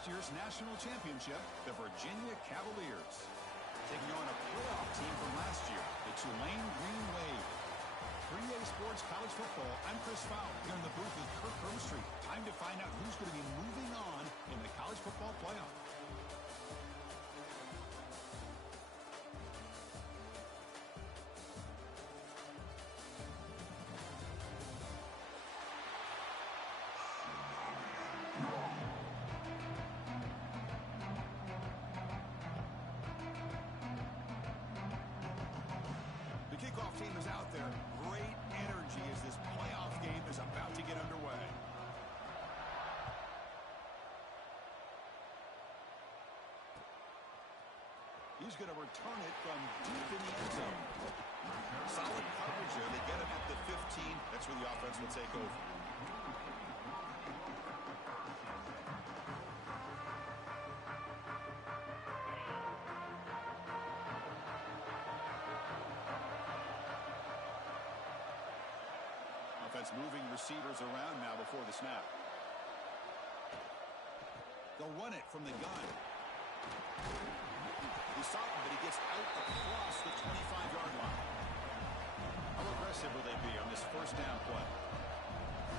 last year's national championship, the Virginia Cavaliers. Taking on a playoff team from last year, the Tulane Green Wave. 3A Sports College Football, I'm Chris Fowle, here in the booth with Kirk Herbstreit. Time to find out who's going to be moving on in the college football playoff. Kickoff team is out there. Great energy as this playoff game is about to get underway. He's going to return it from deep in the end zone. Solid coverage there. They get him at the 15. That's where the offense will take over. Offense moving receivers around now before the snap. They'll run it from the gun. He's stopped, but he gets out across the 25-yard line. How aggressive will they be on this first down play?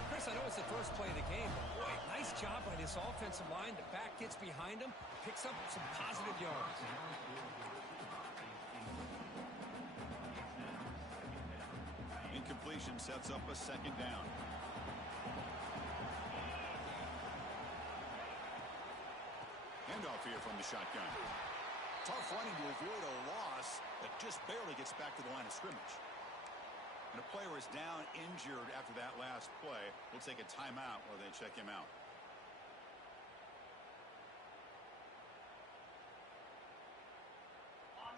Chris, I know it's the first play of the game, but boy, nice job by this offensive line. The back gets behind him, picks up some positive yards. Incompletion sets up a second down. Handoff here from the shotgun. Tough running to avoid a loss that just barely gets back to the line of scrimmage. And a player is down injured after that last play. We'll take a timeout while they check him out.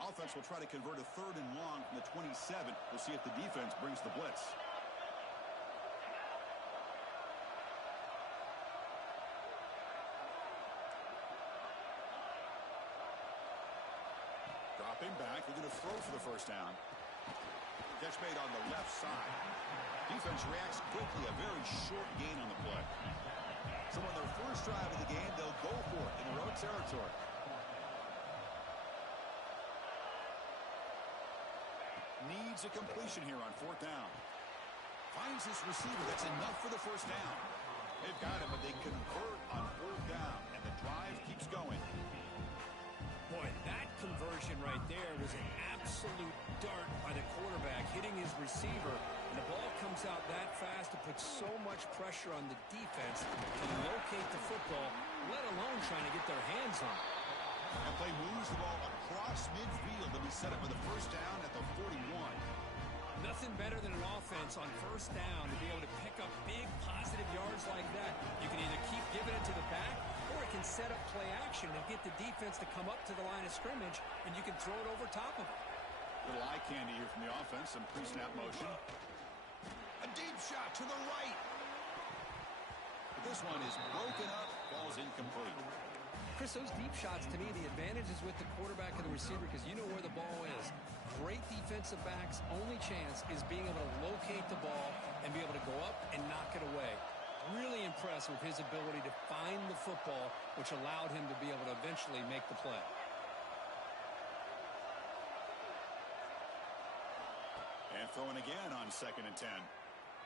Offense will try to convert a 3rd and long from the 27. We'll see if the defense brings the blitz. Dropping back. They're going to throw for the first down. Catch made on the left side. Defense reacts quickly. A very short gain on the play. So on their first drive of the game, they'll go for it in their own territory. Needs a completion here on 4th down. Finds his receiver. That's enough for the first down. They've got him, but they convert on 4th down, and the drive keeps going. Boy, that conversion right there was an absolute dart by the quarterback, hitting his receiver. And the ball comes out that fast to put so much pressure on the defense to locate the football, let alone trying to get their hands on it. And play moves the ball across midfield. They'll be set up with a first down at the 41. Nothing better than an offense on first down to be able to pick up big positive yards like that. You can either keep giving it to the back, or it can set up play action and get the defense to come up to the line of scrimmage, and you can throw it over top of it. Little eye candy here from the offense. Some pre-snap motion. A deep shot to the right. This one is broken up. Ball's incomplete. Chris, those deep shots, to me, the advantage is with the quarterback and the receiver because you know where the ball is. Great defensive backs' only chance is being able to locate the ball and be able to go up and knock it away. Really impressed with his ability to find the football, which allowed him to be able to eventually make the play. And throwing again on 2nd and 10.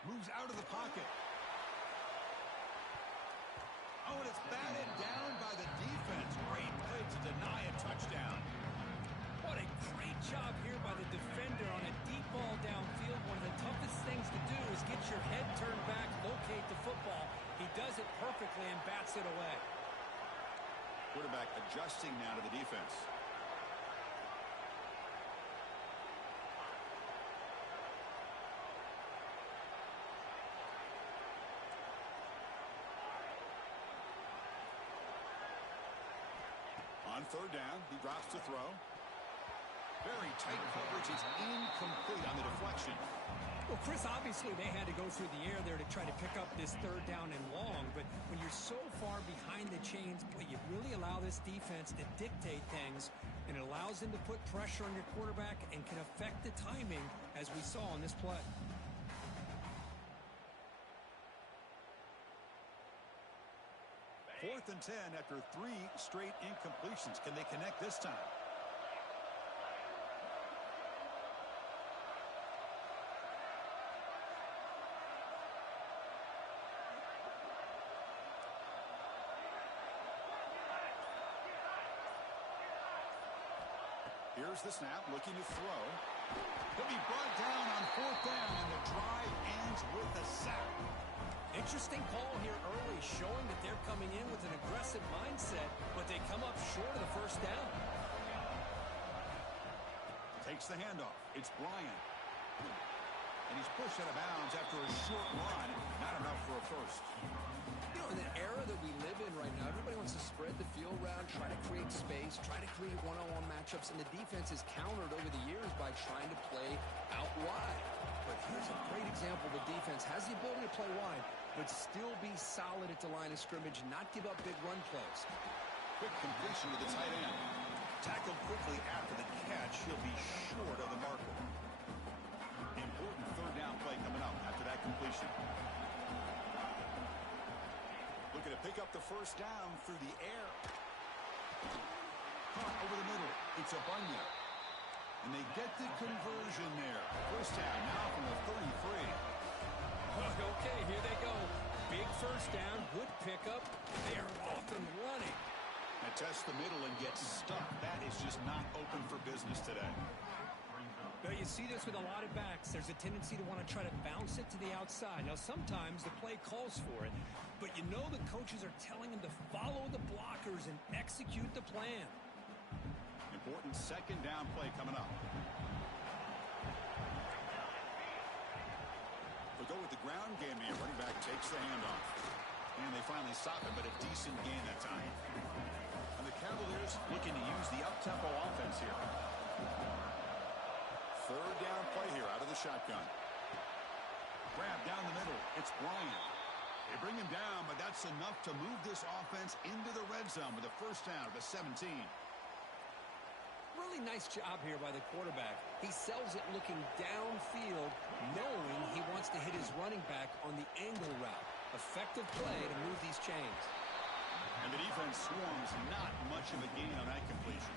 Moves out of the pocket. Oh, and it's batted down by the defense. Great play to deny a touchdown. What a great job here by the defender on a deep ball downfield. One of the toughest things to do is get your head turned back, locate the football. He does it perfectly and bats it away. Quarterback adjusting now to the defense. On 3rd down, he drops to throw. Very tight coverage. It's incomplete on the deflection. Well, Chris, obviously they had to go through the air there to try to pick up this 3rd down and long. But when you're so far behind the chains, boy, you really allow this defense to dictate things. And it allows them to put pressure on your quarterback and can affect the timing, as we saw on this play. 4th 4th and 10 after 3 straight incompletions. Can they connect this time? Here's the snap, looking to throw. He'll be brought down on 4th down, and the drive ends with a sack. Interesting call here early, showing that they're coming in with an aggressive mindset, but they come up short of the first down. Takes the handoff. It's Bryant. And he's pushed out of bounds after a short run. Not enough for a first. You know, in the era that we live in right now, everybody wants to spread the field around, try to create space, try to create one-on-one matchups, and the defense is countered over the years by trying to play out wide. But here's a great example. The defense has the ability to play wide, but still be solid at the line of scrimmage, not give up big run plays. Quick completion to the tight end. Tackled quickly after the catch. He'll be short of the marker. Important 3rd down play coming up after that completion. Looking to pick up the first down through the air. Caught over the middle. It's a Bunya. And they get the conversion there. First down now from the 33. Okay, here they go. Big first down, good pickup. They are off and running. Now test the middle and get stuck. That is just not open for business today. Now you see this with a lot of backs. There's a tendency to want to try to bounce it to the outside. Now sometimes the play calls for it, but you know the coaches are telling them to follow the blockers and execute the plan. Important 2nd down play coming up. We'll go with the ground game here. Running back takes the handoff. And they finally stop it, but a decent gain that time. And the Cavaliers looking to use the up-tempo offense here. 3rd down play here out of the shotgun. Grab down the middle. It's Bryant. They bring him down, but that's enough to move this offense into the red zone with a first down at the 17. Really nice job here by the quarterback. He sells it looking downfield, knowing he wants to hit his running back on the angle route. Effective play to move these chains. And the defense swarms. Not much of a gain on that completion.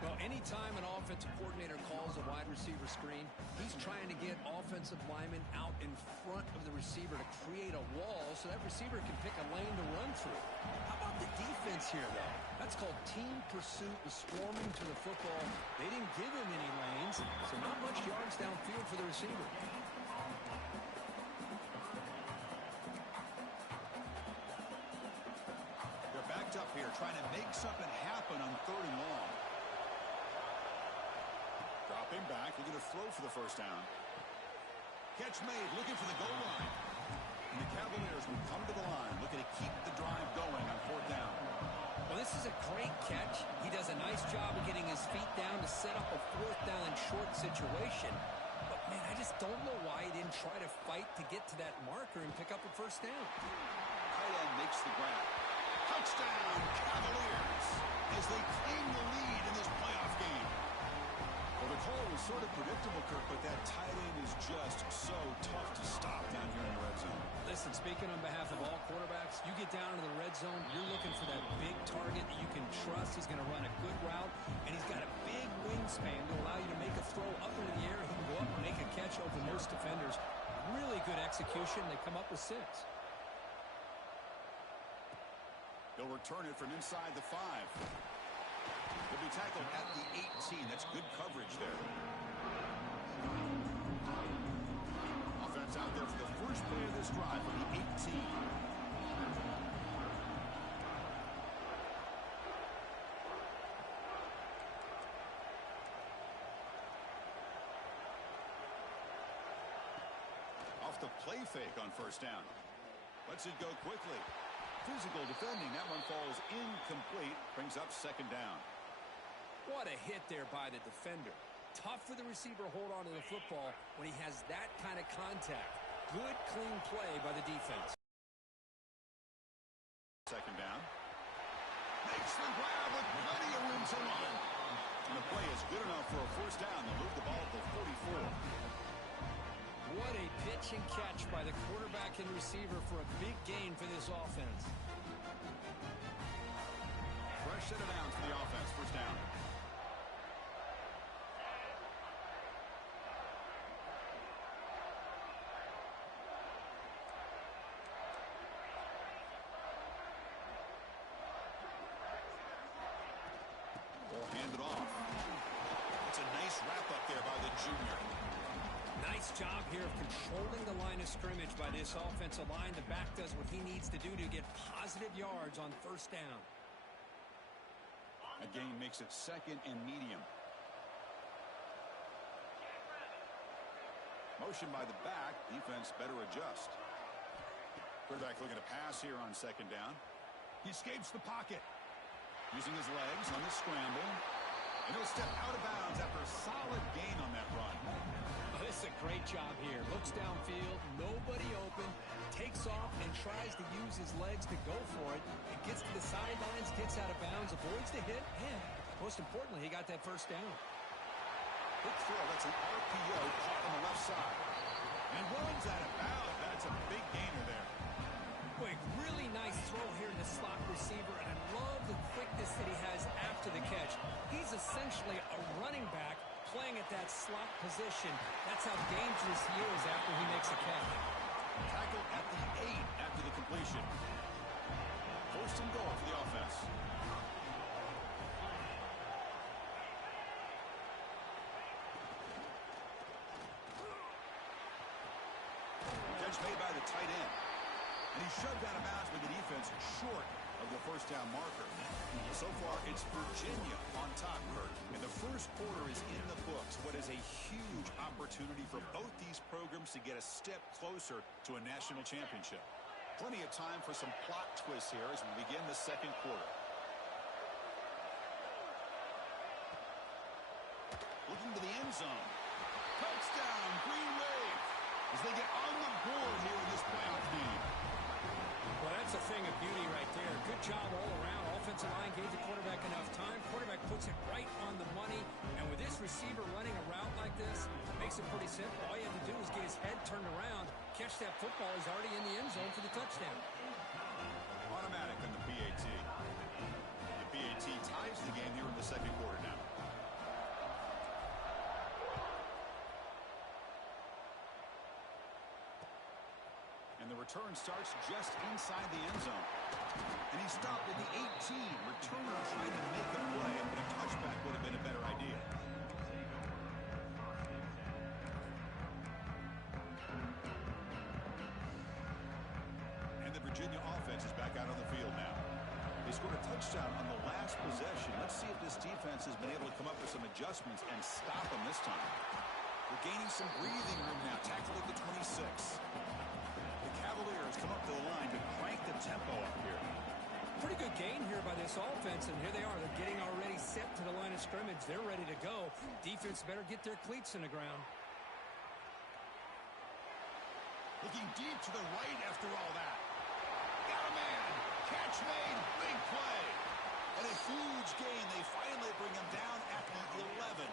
Well, anytime an offensive coordinator calls a wide receiver screen, he's trying to get offensive linemen out in front of the receiver to create a wall so that receiver can pick a lane to run through. How about the defense here, though? That's called team pursuit and swarming to the football. They didn't give him any lanes, so not much yards downfield for the receiver. They're backed up here trying to make something happen on 3rd and long. Dropping back, looking to throw for the first down. Catch made, looking for the goal line. And the Cavaliers will come to the line, looking to keep the drive going on 4th down. Well, this is a great catch. He does a nice job of getting his feet down to set up a 4th down and short situation. But, man, I just don't know why he didn't try to fight to get to that marker and pick up a first down. Tight end makes the grab. Touchdown, Cavaliers, as they claim the lead in this playoff game. Well, the call was sort of predictable, Kirk, but that tight end is just so tough to stop down here in the red zone. Listen, speaking on behalf of all quarterbacks, you get down to the red zone, you're looking for that big target that you can trust. He's going to run a good route, and he's got a big wingspan to allow you to make a throw up into the air. He can go up and make a catch over most defenders. Really good execution. They come up with 6. He'll return it from inside the 5. He'll be tackled at the 18. That's good coverage there. Offense out there for the first play of this drive from the 18. Off the play fake on first down. Lets it go quickly. Physical defending. That one falls incomplete. Brings up 2nd down. What a hit there by the defender. Tough for the receiver to hold on to the football when he has that kind of contact. Good, clean play by the defense. 2nd down. Makes the grab with plenty of room to run. And the play is good enough for a first down to move the ball to the 44. What a pitch and catch by the quarterback and receiver for a big gain for this offense. wrap up there by the junior. Nice job here of controlling the line of scrimmage by this offensive line. The back does what he needs to do to get positive yards on first down. A gain makes it 2nd and medium. Motion by the back. Defense better adjust. Quarterback looking to pass here on 2nd down. He escapes the pocket. Using his legs on the scramble. And he'll step out of bounds after a solid gain on that run. Oh, this is a great job here. Looks downfield, nobody open, takes off and tries to use his legs to go for it. It gets to the sidelines, gets out of bounds, avoids the hit, and most importantly, he got that first down. Big throw. That's an RPO caught on the left side. And runs out of bounds. That's a big gainer there. Boy, really nice throw here to the slot receiver, and I love the quickness that he has after the catch. He's essentially a running back playing at that slot position. That's how dangerous he is after he makes a catch. Tackled at the 8 after the completion. 1st and goal for the offense. Catch made by the tight end. And he's shoved out of bounds with the defense short of the first down marker. So far, it's Virginia on top, Kurt. And the first quarter is in the books. What is a huge opportunity for both these programs to get a step closer to a national championship. Plenty of time for some plot twists here as we begin the 2nd quarter. Looking to the end zone. Touchdown, Green Wave, as they get on the board here in this playoff game. Well, that's a thing of beauty right there. Good job all around. Offensive line gave the quarterback enough time. Quarterback puts it right on the money. And with this receiver running a route like this, it makes it pretty simple. All you have to do is get his head turned around, catch that football. He's already in the end zone for the touchdown. Automatic on the PAT. The PAT ties the game here in the 2nd quarter now. And the return starts just inside the end zone. And he stopped at the 18. Returner trying to make a play, but a touchback would have been a better idea. And the Virginia offense is back out on the field now. They scored a touchdown on the last possession. Let's see if this defense has been able to come up with some adjustments and stop them this time. We're gaining some breathing room now. Tackled at the 26. Cavaliers come up to the line to crank the tempo up here. Pretty good gain here by this offense, and here they are. They're getting already set to the line of scrimmage. They're ready to go. Defense better get their cleats in the ground. Looking deep to the right after all that. Got a man. Catch made. Big play. And a huge gain. They finally bring him down at the 11.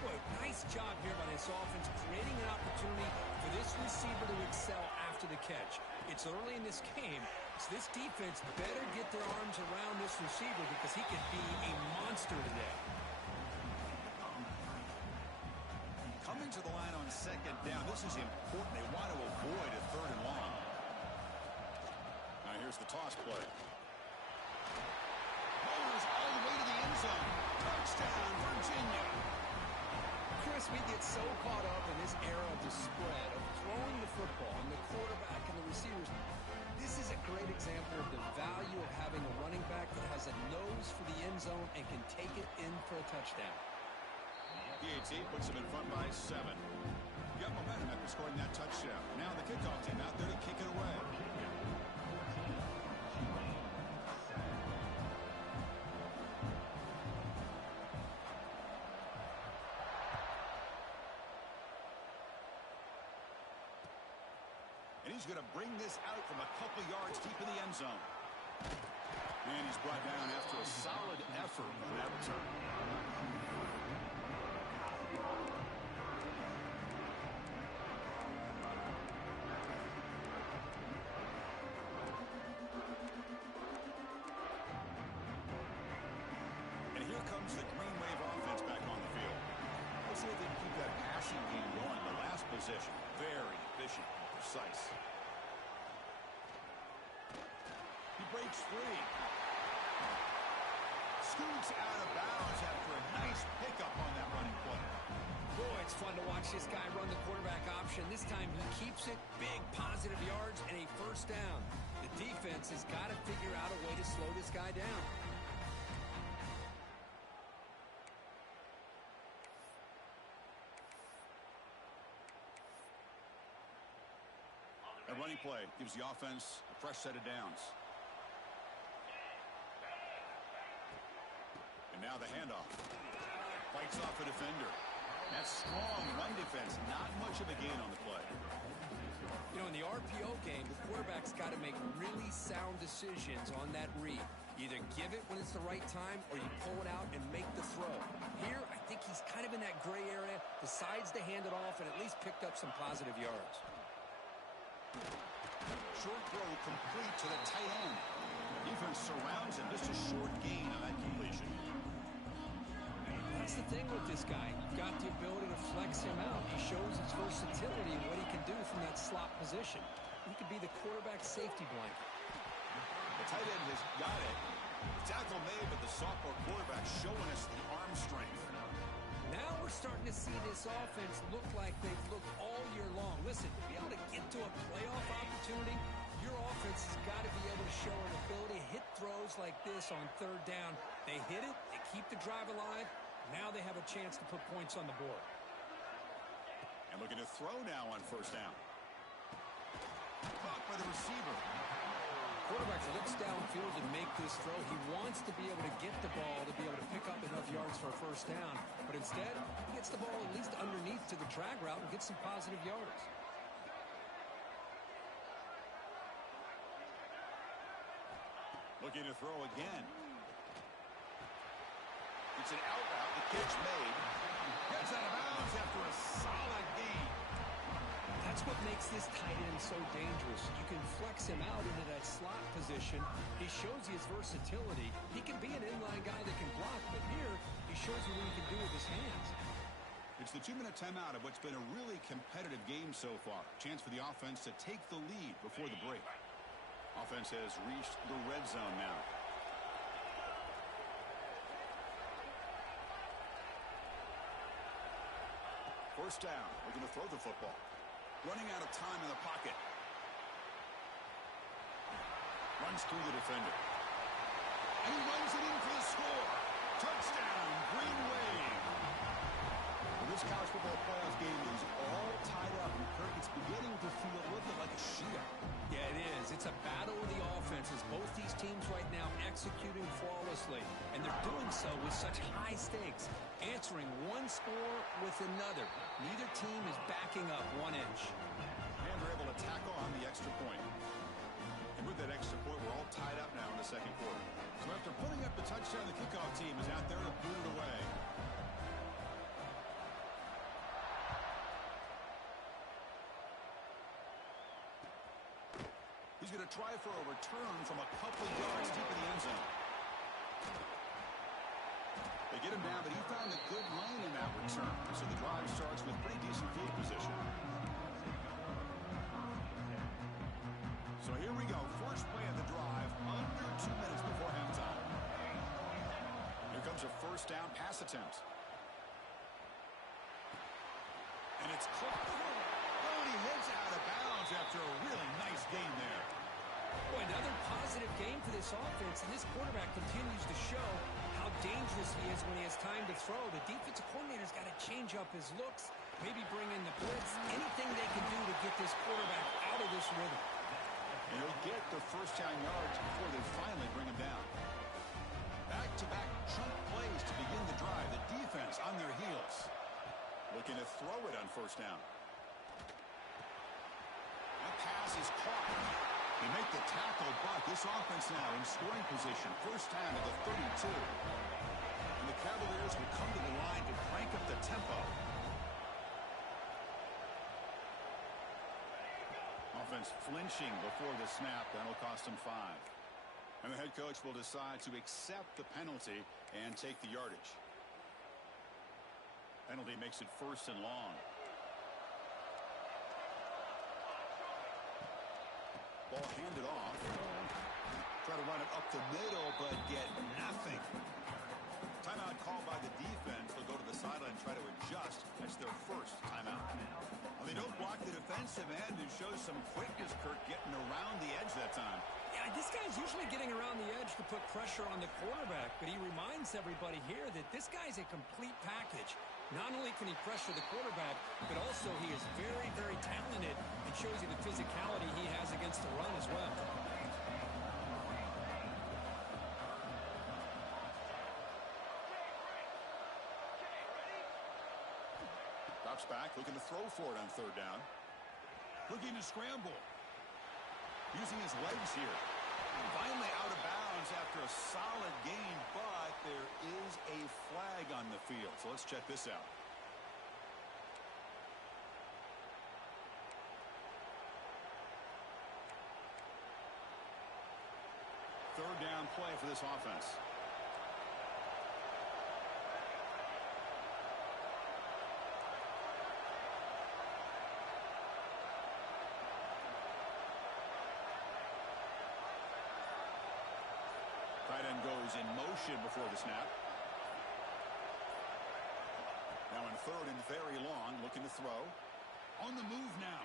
Boy, nice job here by this offense, creating an opportunity for this receiver to excel after the catch. It's early in this game, so this defense better get their arms around this receiver because he could be a monster today. Coming to the line on 2nd down. This is important. They want to avoid a 3rd and long. Now here's the toss play. Bowlers all the way to the end zone. Touchdown, Virginia. Chris, we get so caught up in this era of the spread, of throwing the football, and the quarterback and the receivers. This is a great example of the value of having a running back that has a nose for the end zone and can take it in for a touchdown. PAT puts him in front by 7. Got momentum after scoring that touchdown. Now the kickoff team out there to kick it away. And he's going to bring this out from a couple yards deep in the end zone. And he's brought down after a solid effort on that return. And here comes the Green Wave offense back on the field. Let's see if they can keep that passing game going. The last possession, very efficient and precise. He breaks free. scoots out of bounds after a nice pickup on that running play. Boy, it's fun to watch this guy run the quarterback option. This time he keeps it, big positive yards, and a first down. The defense has got to figure out a way to slow this guy down. A running play gives the offense a fresh set of downs. And now the handoff. Fights off a defender. That strong run defense, not much of a gain on the play. You know, in the RPO game, the quarterback's got to make really sound decisions on that read. Either give it when it's the right time or you pull it out and make the throw. Here, I think he's kind of in that gray area, decides to hand it off and at least picked up some positive yards. Short throw complete to the tight end. Defense surrounds him. Just a short gain on that completion. That's the thing with this guy. You've got the ability to flex him out. He shows his versatility and what he can do from that slot position. He could be the quarterback's safety blanket. The tight end has got it. Tackle made, but the sophomore quarterback showing us the arm strength. Now we're starting to see this offense look like they've looked all year long. Listen, to be able to get to a playoff opportunity, your offense has got to be able to show an ability to hit throws like this on third down. They hit it, they keep the drive alive. Now they have a chance to put points on the board. And looking to throw now on first down. Caught by the receiver. Quarterback looks downfield to make this throw. He wants to be able to get the ball to be able to pick up enough yards for a first down. But instead, he gets the ball at least underneath to the drag route and gets some positive yards. Looking to throw again. It's an out route. The catch made. Gets out of bounds after a solid gain. That's what makes this tight end so dangerous. You can flex him out into that slot position. He shows you his versatility. He can be an inline guy that can block, but here he shows you what he can do with his hands. It's the 2-minute timeout of what's been a really competitive game so far. Chance for the offense to take the lead before the break. Offense has reached the red zone now. First down. Looking to throw the football. Running out of time in the pocket. Runs through the defender. And he runs it in for the score. Touchdown, Green Wave. Well, this college football playoff game is all tied up. And Kirk, it's beginning to feel a little bit like a shootout. Yeah, it is. It's a battle of the offenses. Both these teams right now executing flawlessly. And they're doing so with such high stakes. Answering one score with another. Neither team is backing up 1 inch. And they're able to tackle on the extra point. And with that extra point, we're all tied up now in the second quarter. So after putting up the touchdown, the kickoff team is out there to boot it away. He's going to try for a return from a couple of yards deep in the end zone. They get him down, but he found a good lane in that return. So the drive starts with pretty decent field position. So here we go. First play of the drive, under 2 minutes before halftime. Here comes a first down pass attempt. And it's caught. Oh, and he heads out of bounds after a really nice gain there. Boy, another positive game for this offense, and this quarterback continues to show how dangerous he is when he has time to throw. The defensive coordinator's got to change up his looks, maybe bring in the blitz, anything they can do to get this quarterback out of this rhythm. And he'll get the first down yards before they finally bring him down. Back-to-back chunk plays to begin the drive. The defense on their heels. Looking to throw it on first down. That pass is caught. They make the tackle, but this offense now in scoring position. First down at the 32. And the Cavaliers will come to the line to crank up the tempo. Offense flinching before the snap. That'll cost them 5. And the head coach will decide to accept the penalty and take the yardage. Penalty makes it first and long. Ball handed off. Try to run it up the middle, but get nothing. Timeout called by the defense. They'll go to the sideline and try to adjust. That's their first timeout. Well, they don't block the defensive end and show some quickness, Kirk, getting around the edge that time. Yeah, this guy's usually getting around the edge to put pressure on the quarterback, but he reminds everybody here that this guy's a complete package. Not only can he pressure the quarterback, but also he is very, very talented and shows you the physicality he has against the run as well. Drops back, looking to throw for it on third down. Looking to scramble. Using his legs here. Finally out of bounds after a solid gain, but there is a flag on the field. So let's check this out. Third down play for this offense. Tight end goes in motion before the snap. Now on third and very long, looking to throw. On the move now.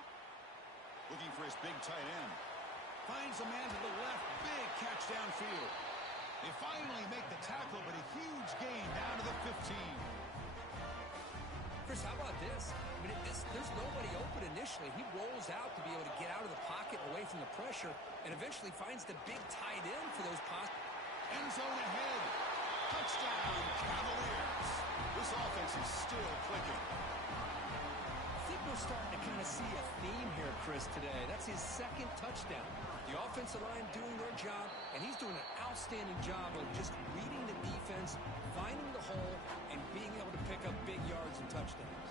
Looking for his big tight end. Finds a man to the left. Big catch downfield. They finally make the tackle, but a huge gain down to the 15. Chris, how about this? I mean, there's nobody open initially. He rolls out to be able to get out of the pocket away from the pressure and eventually finds the big tight end for those possible. End zone ahead. Touchdown, Cavaliers. This offense is still clicking. I think we're starting to kind of see a theme here, Chris, today. That's his second touchdown. The offensive line doing their job, and he's doing an outstanding job of just reading the defense, finding the hole, and being able to pick up big yards and touchdowns.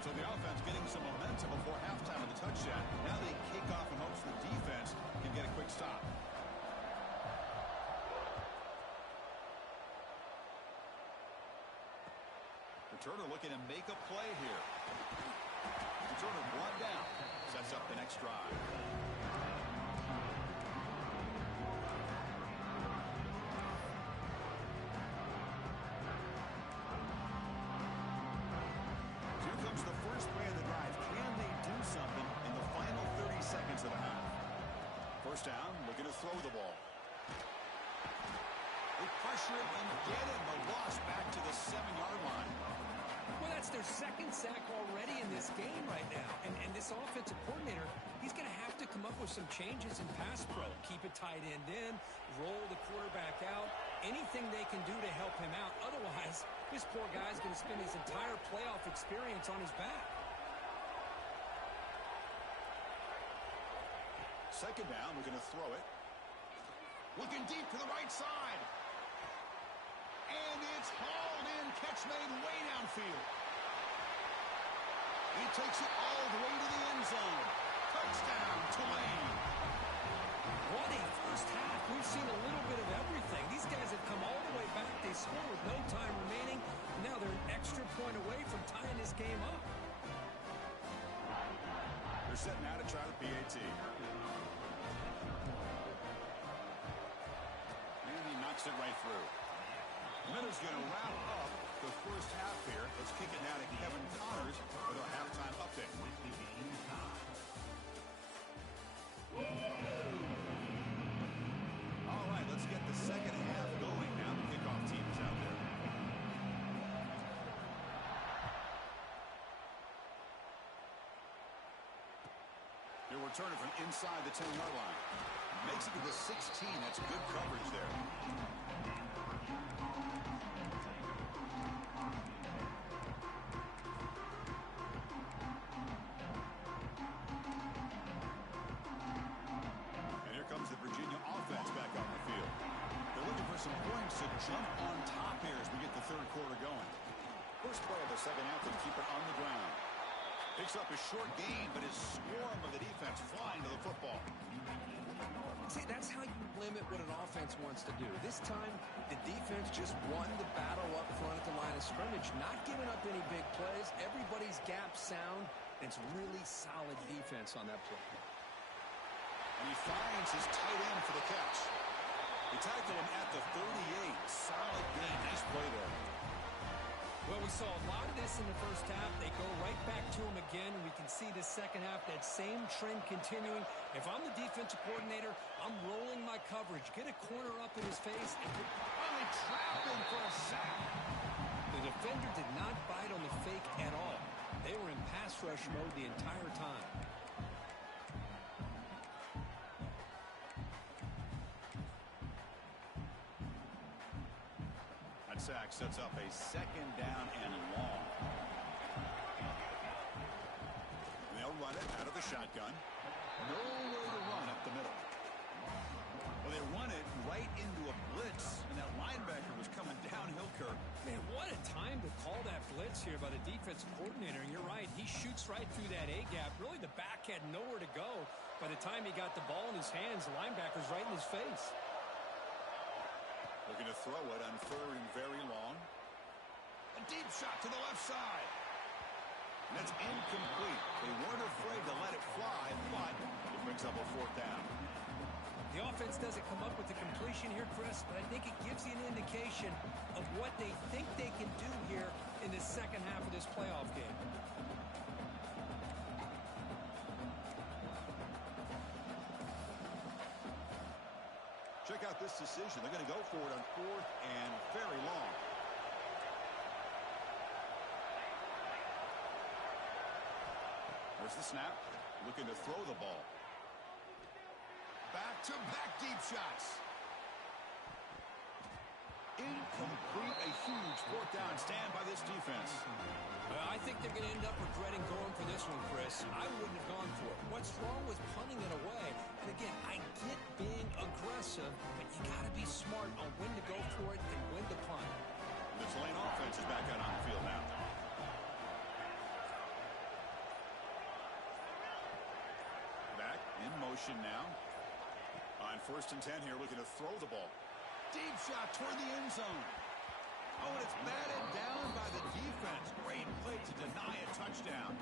So the offense getting some momentum before halftime with the touchdown. Now they kick off in hopes the defense can get a quick stop. Returner looking to make a play here. Returner brought down. Sets up the next drive. Here comes the first play of the drive. Can they do something in the final 30 seconds of the half? First down, looking to throw the ball. They pressure him and get him. The loss back to the 7-yard line. Well, that's their second sack already in this game right now. And this offensive coordinator, he's going to have to come up with some changes in pass pro. Keep a tight end in, roll the quarterback out, anything they can do to help him out. Otherwise, this poor guy's going to spend his entire playoff experience on his back. Second down, we're going to throw it. Looking deep to the right side. And it's hauled in. Catch made way downfield. He takes it all the way to the end zone. Touchdown, Tulane. What a first half. We've seen a little bit of everything. These guys have come all the way back. They score with no time remaining. Now they're an extra point away from tying this game up. They're setting out to try the PAT. And he knocks it right through. Miller's going to wrap up the first half here. Let's kick it now to Kevin Connors with our halftime update. All right, let's get the second half going now. The kickoff team is out there. He'll return it from inside the 10-yard line. Makes it to the 16. That's good coverage there. Jump on top here as we get the third quarter going. First play of the second half to keep it on the ground. Picks up a short gain, but his swarm of the defense flying to the football. See, that's how you limit what an offense wants to do. This time, the defense just won the battle up front at the line of scrimmage, not giving up any big plays. Everybody's gap sound, and it's really solid defense on that play. And he finds his tight end for the catch. He tackled him at the 38. Solid game. Nice play there. Well, we saw a lot of this in the first half. They go right back to him again, and we can see the second half, that same trend continuing. If I'm the defensive coordinator, I'm rolling my coverage. Get a corner up in his face and finally trap him for a sack. The defender did not bite on the fake at all. They were in pass rush mode the entire time. Sack sets up a second down and long. They'll run it out of the shotgun. Nowhere to run up the middle. Well, they run it right into a blitz, and that linebacker was coming downhill, Kirk. Man, what a time to call that blitz here by the defensive coordinator. And you're right, he shoots right through that A-gap. Really, the back had nowhere to go. By the time he got the ball in his hands, the linebacker's right in his face. Looking to throw it on 3rd and very long. A deep shot to the left side. And that's incomplete. They weren't afraid to let it fly, but it brings up a 4th down. The offense doesn't come up with the completion here, Chris, but I think it gives you an indication of what they think they can do here in the second half of this playoff game. Check out this decision. They're going to go for it on 4th and very long. There's the snap. Looking to throw the ball. Back-to-back deep shots. Incomplete. A huge 4th down stand by this defense. I think they're going to end up regretting going for this one, Chris. I wouldn't have gone for it. What's wrong with punting it away? And again, I get being aggressive, but you got to be smart on when to go for it and when to punt. The Tulane offense is back out on the field now. Back in motion now. On 1st and 10 here, looking to throw the ball. Deep shot toward the end zone. Oh, and it's batted down by the defense. Great play to deny a touchdown.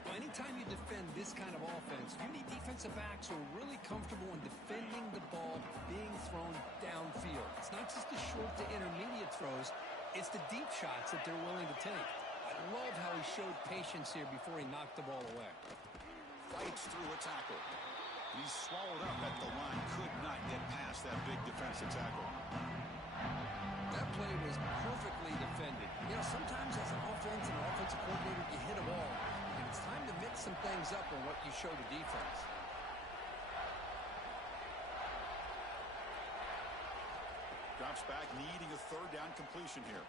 Well, anytime you defend this kind of offense, you need defensive backs who are really comfortable in defending the ball being thrown downfield. It's not just the short to intermediate throws. It's the deep shots that they're willing to take. I love how he showed patience here before he knocked the ball away. Fights through a tackle. He's swallowed up at the line. Could not get past that big defensive tackle. That play was perfectly defended. You know, sometimes as an offense and an offensive coordinator, you hit a ball, and it's time to mix some things up on what you show the defense. Drops back, needing a 3rd down completion here.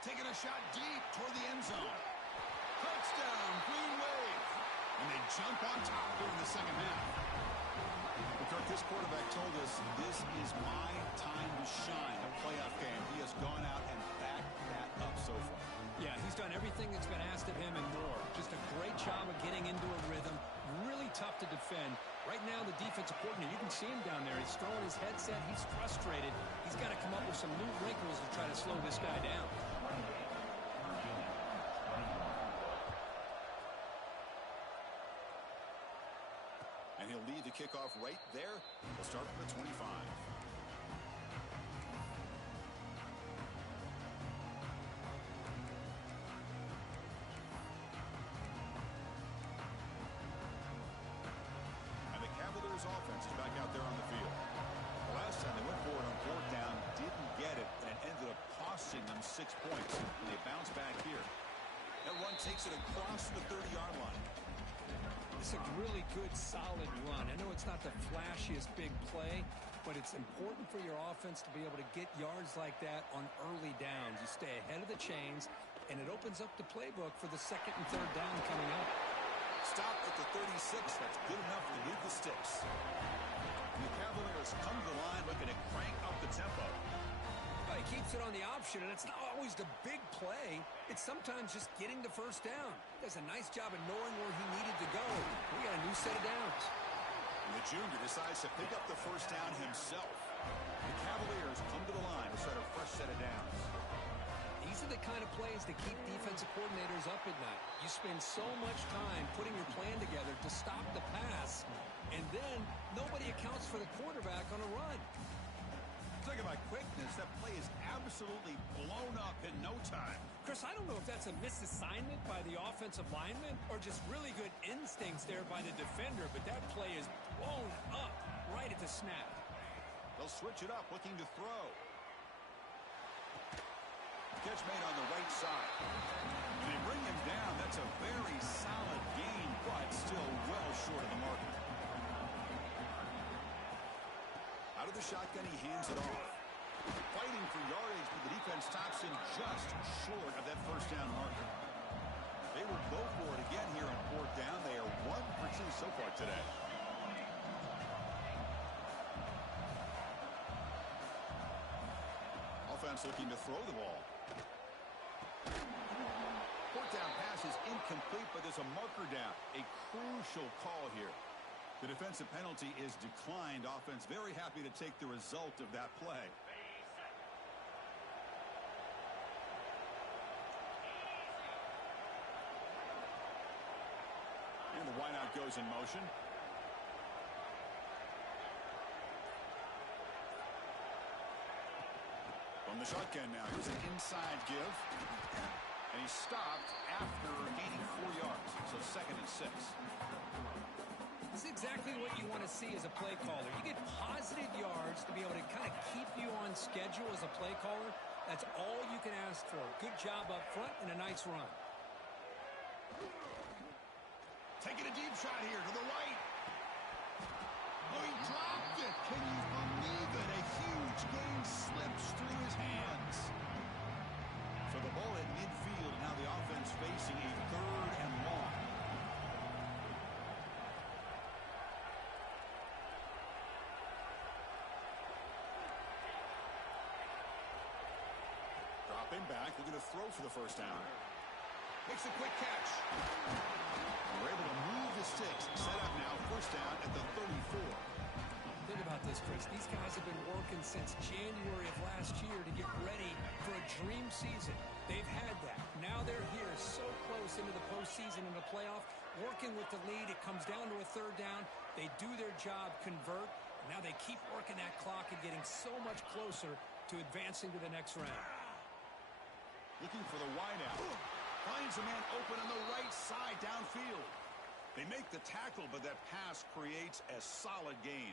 Taking a shot deep toward the end zone. Touchdown, Green Wave. And they jump on top here in the second half. Kirk, this quarterback told us this is my time to shine, a playoff game. He has gone out and backed that up so far. Yeah, he's done everything that's been asked of him and more. Just a great job of getting into a rhythm. Really tough to defend. Right now, the defensive coordinator, you can see him down there. He's throwing his headset. He's frustrated. He's got to come up with some new wrinkles to try to slow this guy down. And he'll lead the kickoff right there. We'll start from the 25. And the Cavaliers offense is back out there on the field. The last time they went for it on 4th down, didn't get it, and it ended up costing them 6 points. And they bounce back here. That run takes it across the 30-yard line. It's a really good, solid run. I know it's not the flashiest big play, but it's important for your offense to be able to get yards like that on early downs. You stay ahead of the chains, and it opens up the playbook for the 2nd and 3rd down coming up. Stop at the 36. That's good enough to move the sticks. And the Cavaliers come to the line looking to crank up the tempo. Well, he keeps it on the option, and it's not always the big play. It's sometimes just getting the 1st down. He does a nice job of knowing where he needed to go. We got a new set of downs. And the junior decides to pick up the 1st down himself. The Cavaliers come to the line to start a fresh set of downs. These are the kind of plays that keep defensive coordinators up at night. You spend so much time putting your plan together to stop the pass, and then nobody accounts for the quarterback on a run. that play is absolutely blown up in no time. Chris, I don't know if that's a misassignment by the offensive lineman or just really good instincts there by the defender, but that play is blown up right at the snap. They'll switch it up, looking to throw. Catch made on the right side. And they bring him down. That's a very solid gain, but still well short of the marker. Out of the shotgun, he hands it off. Fighting for yardage, but the defense stops him just short of that first down marker. They will go for it again here on fourth down. They are 1 for 2 so far today. Offense looking to throw the ball. Fourth down pass is incomplete, but there's a marker down. A crucial call here. The defensive penalty is declined. Offense very happy to take the result of that play. And the wideout goes in motion. From the shotgun now, here's an inside give. And he stopped after gaining 4 yards. So 2nd and 6. This is exactly what you want to see as a play caller. You get positive yards to be able to kind of keep you on schedule as a play caller. That's all you can ask for. Good job up front and a nice run. Taking a deep shot here to the right. Oh, he dropped it. Can you believe it? A huge gain slips through his hands. So the ball at midfield. Now the offense facing a 3rd and long. Dropping back, looking to throw for the first down. Makes a quick catch. We're able to move the sticks. Set up now, first down at the 34. Think about this, Chris. These guys have been working since January of last year to get ready for a dream season. They've had that. Now they're here so close into the postseason and the playoff, working with the lead. It comes down to a 3rd down. They do their job, convert. Now they keep working that clock and getting so much closer to advancing to the next round. Looking for the wideout. Finds a man open on the right side downfield. They make the tackle, but that pass creates a solid gain.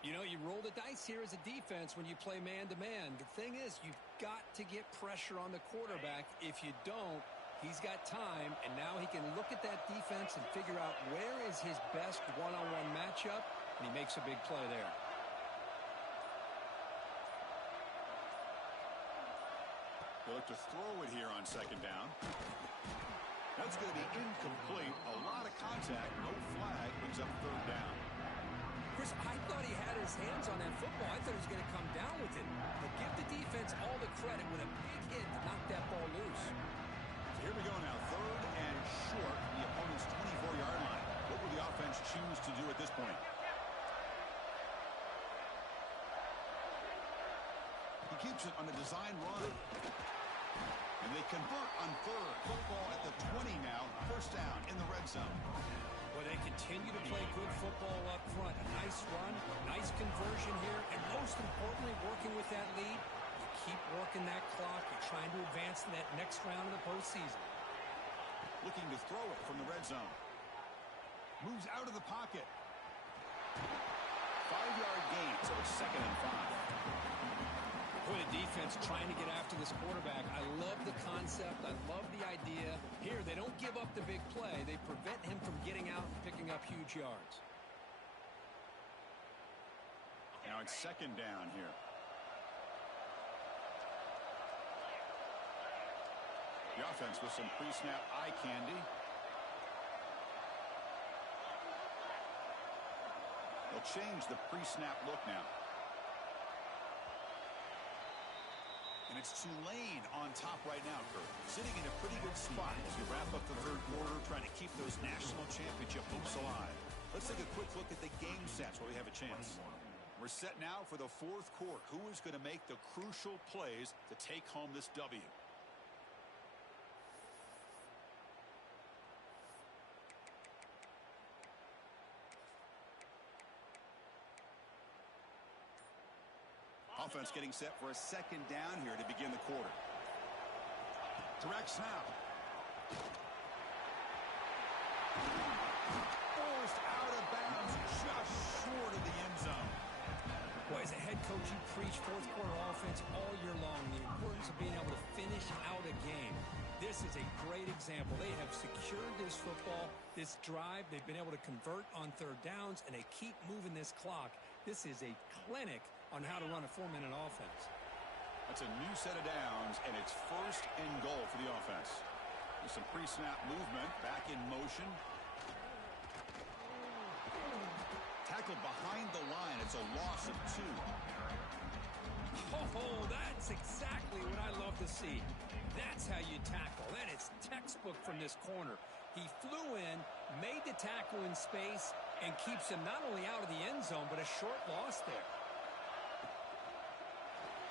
You know, you roll the dice here as a defense when you play man-to-man. The thing is, you've got to get pressure on the quarterback. If you don't, he's got time, and now he can look at that defense and figure out where is his best one-on-one matchup, and he makes a big play there. They look to throw it here on 2nd down. That's going to be incomplete. A lot of contact, no flag, brings up 3rd down. Chris, I thought he had his hands on that football. I thought he was going to come down with it. But give the defense all the credit with a big hit to knock that ball loose. So here we go now, 3rd and short, the opponent's 24-yard line. What will the offense choose to do at this point? He keeps it on a design run. And they convert on 3rd. Football at the 20 now. First down in the red zone. Well, they continue to play good football up front. A nice run, nice conversion here, and most importantly, working with that lead, you keep working that clock. You're trying to advance to that next round of the postseason. Looking to throw it from the red zone. Moves out of the pocket. 5-yard gain, so it's 2nd and 5. Boy, the defense trying to get after this quarterback. I love the concept. I love the idea. Here, they don't give up the big play. They prevent him from getting out and picking up huge yards. Now it's 2nd down here. The offense with some pre-snap eye candy. They'll change the pre-snap look now. And it's Tulane on top right now, Kurt. Sitting in a pretty good spot as we wrap up the 3rd quarter, trying to keep those national championship hopes alive. Let's take a quick look at the game stats where we have a chance. We're set now for the 4th quarter. Who is going to make the crucial plays to take home this W? Offense getting set for a second down here to begin the quarter. Direct snap. Forced out of bounds, just short of the end zone. Boy, as a head coach, you preach fourth quarter offense all year long. The importance of being able to finish out a game. This is a great example. They have secured this football, this drive. They've been able to convert on third downs, and they keep moving this clock. This is a clinic on how to run a 4-minute offense. That's a new set of downs, and it's first and goal for the offense. With some pre-snap movement, back in motion. Tackled behind the line. It's a loss of 2. Oh, that's exactly what I love to see. That's how you tackle. That is textbook from this corner. He flew in, made the tackle in space, and keeps him not only out of the end zone, but a short loss there.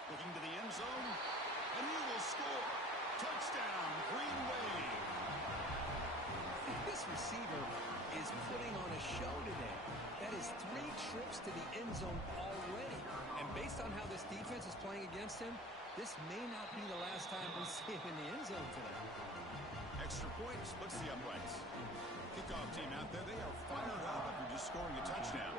Looking to the end zone, and he will score. Touchdown, Green Wave. This receiver is putting on a show today. That is 3 trips to the end zone already. And based on how this defense is playing against him, this may not be the last time we see him in the end zone today. Extra point splits the uprights. Kickoff team out there, they are fired up after just scoring a touchdown.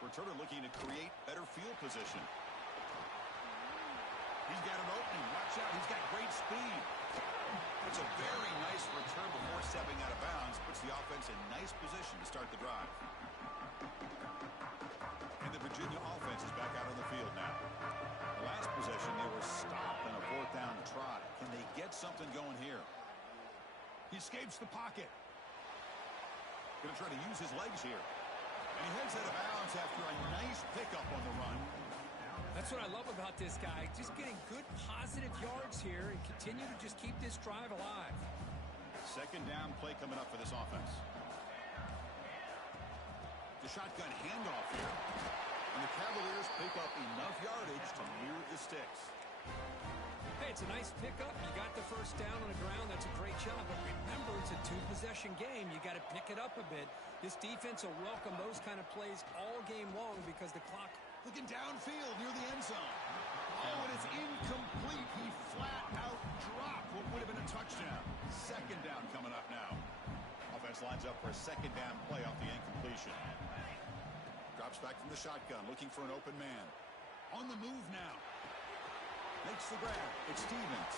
Returner looking to create better field position. He's got an opening. Watch out. He's got great speed. It's a very nice return before stepping out of bounds. Puts the offense in nice position to start the drive. And the Virginia offense is back out on the field now. Last possession, they were stopped on a 4th down trot. Can they get something going here? He escapes the pocket. Going to try to use his legs here. And he heads out of bounds after a nice pickup on the run. That's what I love about this guy. Just getting good positive yards here and continue to just keep this drive alive. Second down play coming up for this offense. The shotgun handoff here. And the Cavaliers pick up enough yardage to near the sticks. Hey, it's a nice pickup. You got the first down on the ground. That's a great job. But remember, it's a 2-possession game. You got to pick it up a bit. This defense will welcome those kind of plays all game long because the clock. Looking downfield near the end zone. Oh, and it's incomplete. He flat out dropped what would have been a touchdown. Second down coming up now. Offense lines up for a second down play off the incompletion. Drops back from the shotgun, looking for an open man. On the move now. Makes the grab. It's Stevens.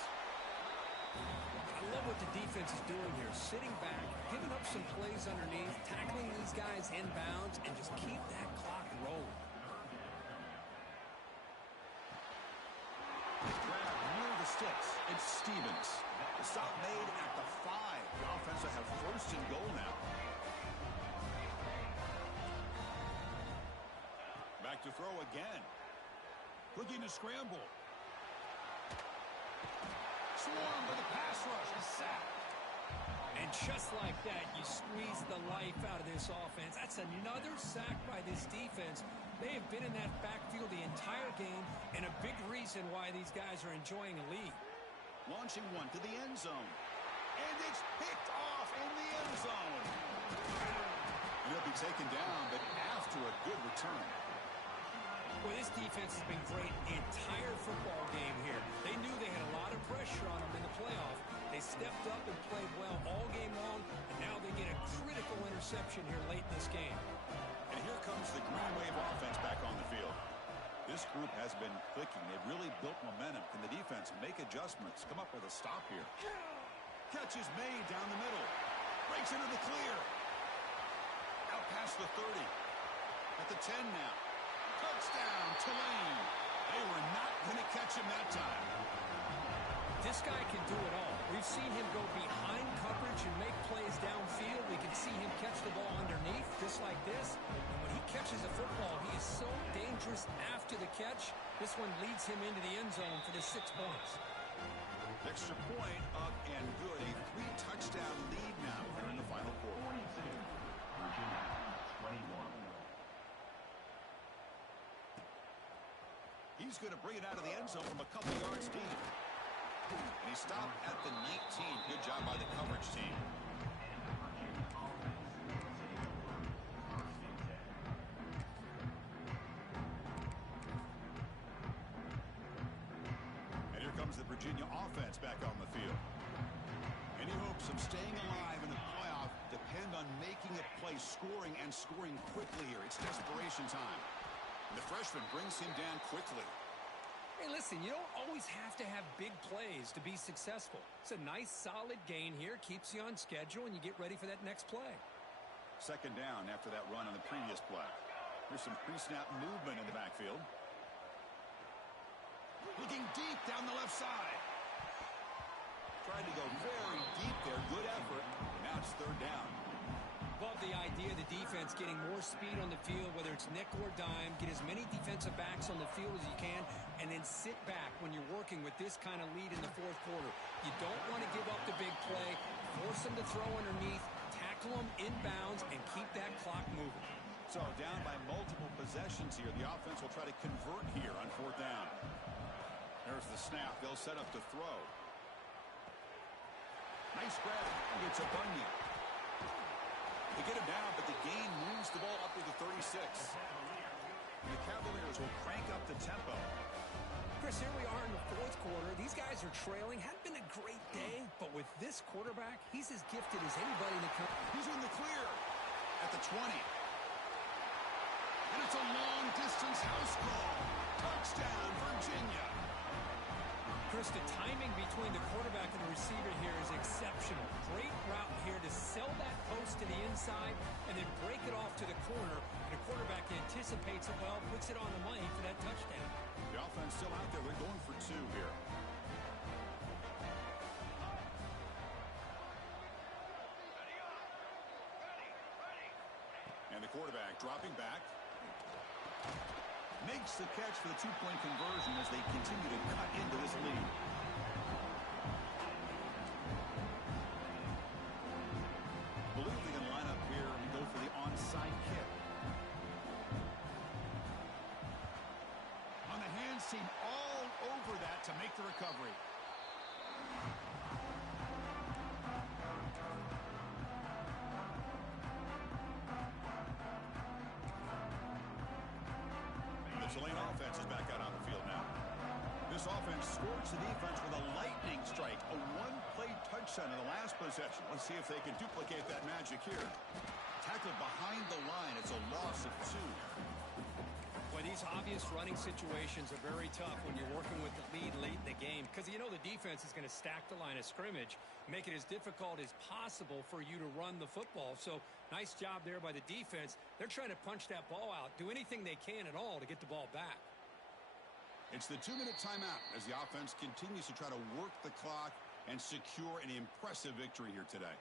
I love what the defense is doing here. Sitting back, giving up some plays underneath, tackling these guys inbounds, and just keep that clock rolling. Grab near the sticks. It's Stevens. The stop made at the 5. The offense will have first and goal now. Back to throw again. Looking to scramble. Swarm with a pass rush. A sack. And just like that, you squeeze the life out of this offense. That's another sack by this defense. They have been in that backfield the entire game, and a big reason why these guys are enjoying a lead. Launching one to the end zone. And it's picked off in the end zone. He'll be taken down, but after a good return. Well, this defense has been great the entire football game here. They knew they had a lot of pressure on them in the playoff. They stepped up and played well all game long, and now they get a critical interception here late in this game. And here comes the Green Wave offense back on the field. This group has been clicking. They've really built momentum. Can the defense make adjustments? Come up with a stop here. Catch is made down the middle. Breaks into the clear. Out past the 30. At the 10 now. Touchdown, Tulane. They were not going to catch him that time. This guy can do it all. We've seen him go behind coverage and make plays downfield. We can see him catch the ball underneath, just like this. And when he catches a football, he is so dangerous after the catch. This one leads him into the end zone for the 6 points. Extra point up and good. A 3-touchdown lead now here in the final quarter. 21. He's going to bring it out of the end zone from a couple yards deep. And he stopped at the 19. Good job by the coverage team. comes the Virginia offense back on the field. Any hopes of staying alive in the playoff depend on making a play, scoring, and scoring quickly here. It's desperation time. The freshman brings him down quickly. Hey, listen, you don't always have to have big plays to be successful. It's a nice, solid gain here. Keeps you on schedule, and you get ready for that next play. Second down after that run on the previous play. Here's some pre-snap movement in the backfield. Looking deep down the left side. Tried to go very deep there. Good effort. Now it's third down. Love the idea of the defense getting more speed on the field, whether it's nickel or dime. Get as many defensive backs on the field as you can, and then sit back when you're working with this kind of lead in the fourth quarter. You don't want to give up the big play. Force them to throw underneath. Tackle them inbounds, and keep that clock moving. So down by multiple possessions here. The offense will try to convert here on fourth down. There's the snap. They'll set up to throw. Nice grab. It's a Bunyan. They get him down, but the gain moves the ball up to the 36. And the Cavaliers will crank up the tempo. Chris, here we are in the fourth quarter. These guys are trailing. Hadn't been a great day, but with this quarterback, he's as gifted as anybody in the country. He's in the clear at the 20. And it's a long-distance house call. Touchdown, Virginia. Chris, the timing between the quarterback and the receiver here is exceptional. Great route here to sell that post to the inside and then break it off to the corner. And the quarterback anticipates it well, puts it on the money for that touchdown. The offense still out there. They're going for two here. And the quarterback dropping back. Makes the catch for the two-point conversion as they continue to cut into this lead. Believe they can line up here and go for the onside kick. On the hands team all over that to make the recovery. Tulane offense is back out on the field now. This offense scores the defense with a lightning strike. A one-play touchdown in the last possession. Let's see if they can duplicate that magic here. Tackled behind the line. It's a loss of 2. Well, these obvious running situations are very tough when you're working with the lead late in the game because you know the defense is going to stack the line of scrimmage, make it as difficult as possible for you to run the football. So nice job there by the defense. They're trying to punch that ball out, do anything they can at all to get the ball back. It's the 2-minute timeout as the offense continues to try to work the clock and secure an impressive victory here today.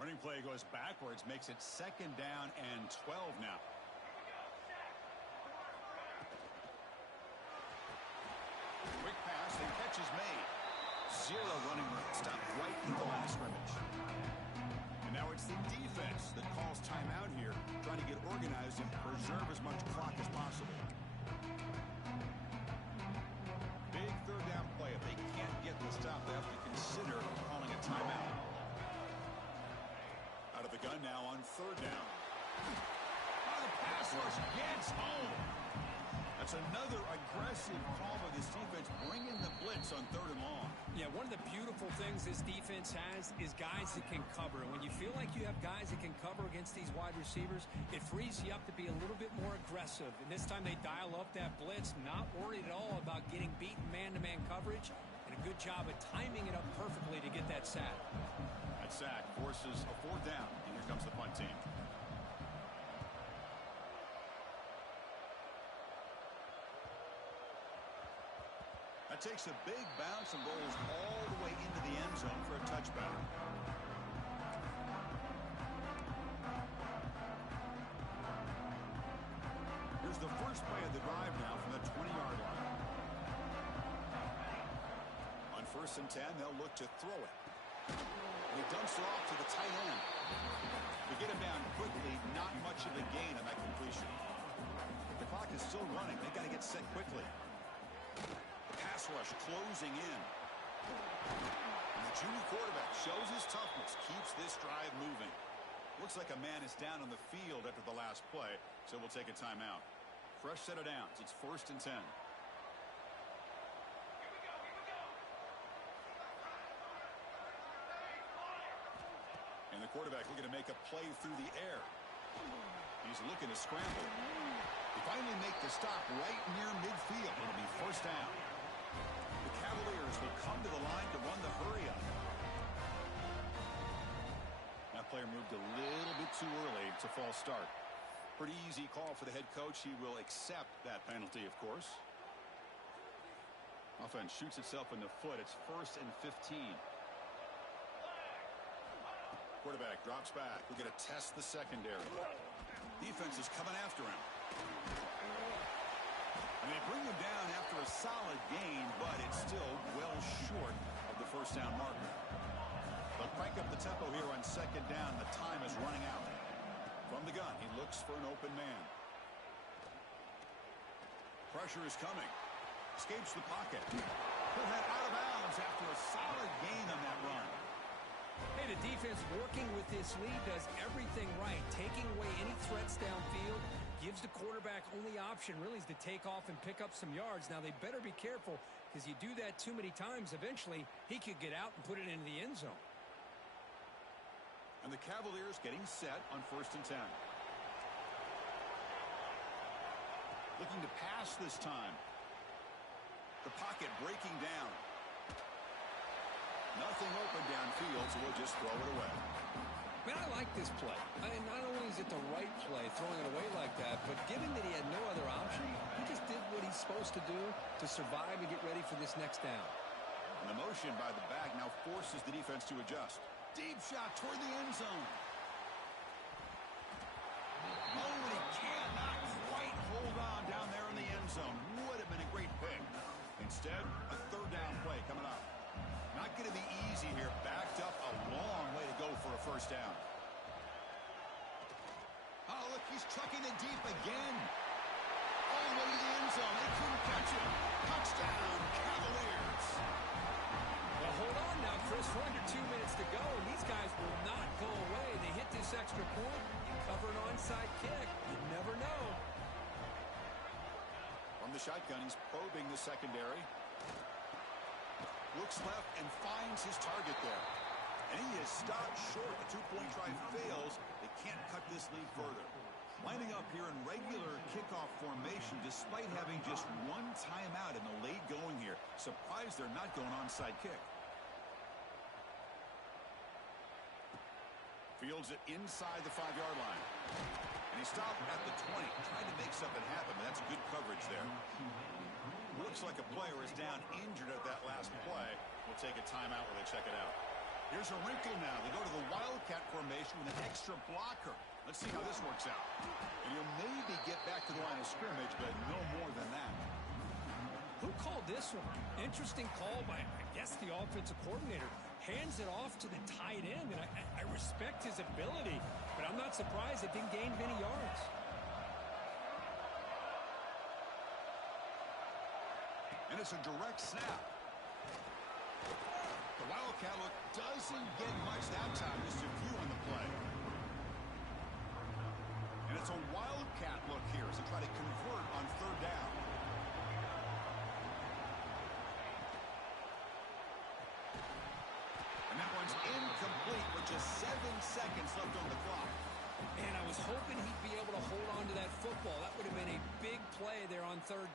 Running play goes backwards, makes it second down and 12 now. Quick pass, and catch is made. 0 running room, stopped right in the last scrimmage. And now it's the defense that calls timeout here, trying to get organized and preserve as much clock as possible. Big third down play. If they can't get the stop, they have to consider calling a timeout. Out of the gun now on third down. Oh, the pass rush gets home. That's another aggressive call by this defense, bringing the blitz on third and long. Yeah, one of the beautiful things this defense has is guys that can cover. And when you feel like you have guys that can cover against these wide receivers, it frees you up to be a little bit more aggressive. And this time they dial up that blitz, not worried at all about getting beaten man-to-man coverage. And a good job of timing it up perfectly to get that sack. That sack forces a fourth down, and here comes the punt team. That takes a big bounce and rolls all the way into the end zone for a touchback. Here's the first play of the drive now from the 20-yard line. On 1st and 10, they'll look to throw it. And he dumps it off to the tight end. To get him down quickly, not much of a gain on that completion. But the clock is still running. They've got to get set quickly. Pass rush closing in. And the junior quarterback shows his toughness, keeps this drive moving. Looks like a man is down on the field after the last play, so we'll take a timeout. Fresh set of downs. It's 1st and 10. We're going to make a play through the air. He's looking to scramble. They finally make the stop right near midfield. It'll be first down. The Cavaliers will come to the line to run the hurry up. That player moved a little bit too early. It's a false start. Pretty easy call for the head coach. He will accept that penalty, of course. Offense shoots itself in the foot. It's 1st and 15. Quarterback drops back. We're going to test the secondary. Defense is coming after him. And they bring him down after a solid gain, but it's still well short of the first down marker. They'll crank up the tempo here on second down. The time is running out. From the gun, he looks for an open man. Pressure is coming. Escapes the pocket. He'll head out of bounds after a solid gain on that run. Hey, the defense working with this lead does everything right. Taking away any threats downfield gives the quarterback only option really is to take off and pick up some yards. Now, they better be careful because you do that too many times, eventually he could get out and put it into the end zone. And the Cavaliers getting set on 1st and 10. Looking to pass this time. The pocket breaking down. Nothing open downfield, so we'll just throw it away. Man, I like this play. Not only is it the right play, throwing it away like that, but given that he had no other option, he just did what he's supposed to do to survive and get ready for this next down. And the motion by the back now forces the defense to adjust. Deep shot toward the end zone. Oh, and he cannot quite hold on down there in the end zone. Would have been a great pick. Instead, a 3rd down play coming up. Not going to be easy here. Backed up a long way to go for a first down. Oh, look, he's trucking it deep again. All the way to the end zone. They couldn't catch him. Touchdown, Cavaliers. Well, hold on now, Chris. We're under 2 minutes to go, and these guys will not go away. They hit this extra point. You cover an onside kick. You never know. From the shotgun, he's probing the secondary. Looks left and finds his target there. And he is stopped short. The two-point try fails. They can't cut this lead further. Lining up here in regular kickoff formation despite having just one timeout in the late going here. Surprised they're not going onside kick. Fields it inside the 5-yard line. And he stopped at the 20, trying to make something happen, but that's good coverage there. Looks like a player is down injured at that last play. We'll take a timeout while they check it out. Here's a wrinkle now. They go to the Wildcat formation with an extra blocker. Let's see how this works out. And you'll maybe get back to the line of scrimmage, but no more than that. Who called this one? Interesting call by, I guess, the offensive coordinator. Hands it off to the tight end, and I respect his ability, but I'm not surprised it didn't gain many yards. And it's a direct snap. The Wildcat look doesn't get much that time. Just a few on the play. And it's a Wildcat look here as they try to convert on 3rd down. And that one's incomplete with just 7 seconds left on the clock. And I was hoping he'd be able to hold on to that football. That would have been a big play there on 3rd.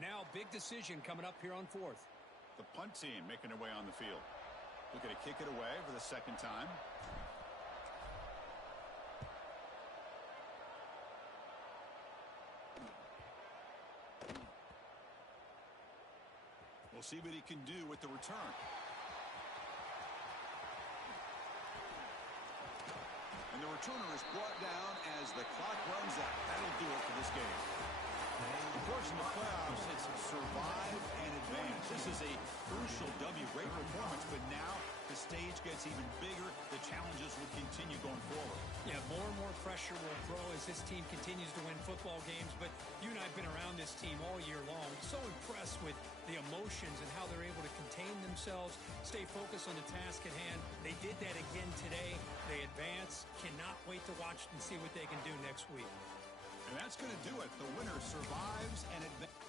Now, big decision coming up here on 4th. The punt team making their way on the field. Looking to kick it away for the 2nd time. We'll see what he can do with the return. And the returner is brought down as the clock runs out. That'll do it for this game. Of course, in the playoffs, it's survive and advance. This is a crucial W. Great performance, but now the stage gets even bigger. The challenges will continue going forward. Yeah, more and more pressure will grow as this team continues to win football games. But you and I have been around this team all year long. So impressed with the emotions and how they're able to contain themselves, stay focused on the task at hand. They did that again today. They advance. Cannot wait to watch and see what they can do next week. And that's going to do it. The winner survives and advances.